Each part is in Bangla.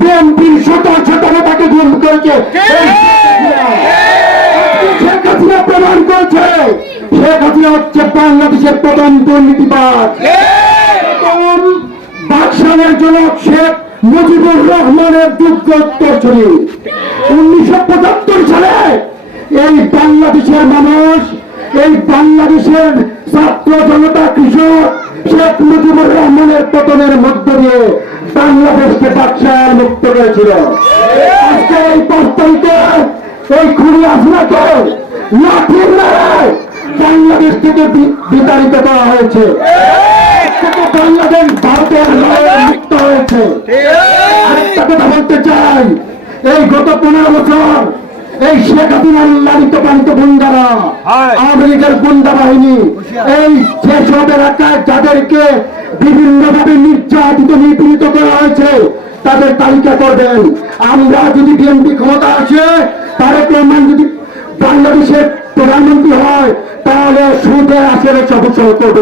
বিএনপির শত শত নেতাকে গুম করেছে। শেখ হাসিনা প্রমাণ করছে। শেখ হাসিনা হচ্ছে বাংলাদেশের প্রধান দুর্নীতিবাদ প্রথম বাকশালের জনক শেখ মুজিবুর রহমানের যোগ্য উত্তরসূরি উনিশশো পঁচাত্তর সালে এই বাংলাদেশের মানুষ এই বাংলাদেশের ছাত্র জনতা কৃষক, শেখ মুজিবুর রহমানের পতনের মধ্য দিয়ে বাংলাদেশকে বাকশাল মুক্ত করেছিল। আজকে এই প্রস্তাবিত এই খুনি আসলাকে লাঠির লড়াই বাংলাদেশ থেকে বিতাড়িত করা হয়েছে। বাংলাদেশ ভারতের মুক্ত হয়েছে। আরেকটা কথা বলতে চাই, এই গত পনেরো বছর এই শেখ হাসিনার লালিত পালিত গুন্ডারা আওয়ামী লীগের গুন্ডা বাহিনী এই যেসব এলাকায় যাদেরকে বিভিন্নভাবে নির্যাতিত নিপীড়িত করা হয়েছে তাদের তালিকা করবেন। আমরা যদি বিএনপি ক্ষমতা আসে তারেক রহমান যদি বাংলাদেশের প্রধানমন্ত্রী হয় তাহলে সুদের আসলে সবসল করবে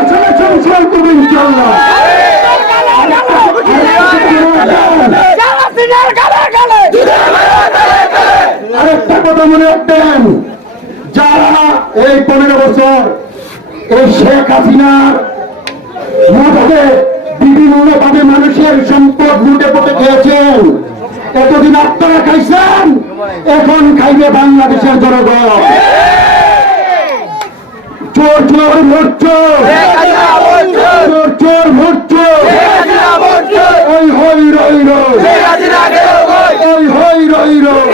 আসলে সবসল করবে ইনশাল্লাহ আরেকটা কথা মনে রাখবেন যারা এই পনেরো বছর এই শেখ হাসিনার মধ্যে বিভিন্ন ভাবে মানুষের সম্পদ লুটে পটে খেয়েছেন। এতদিন আপনারা খাইছেন এখন খাইবে বাংলাদেশের জনগণ। চোর চোর ভোট চোর। চোর। চোর ভোট চোর। ওই হই রই রই। ওই হই রই রই।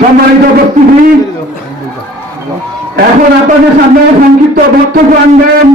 সম্মানিত উপস্থিতি। এখন আপনাদের সামনে সংক্ষিপ্ত বক্তব্য আনবেন।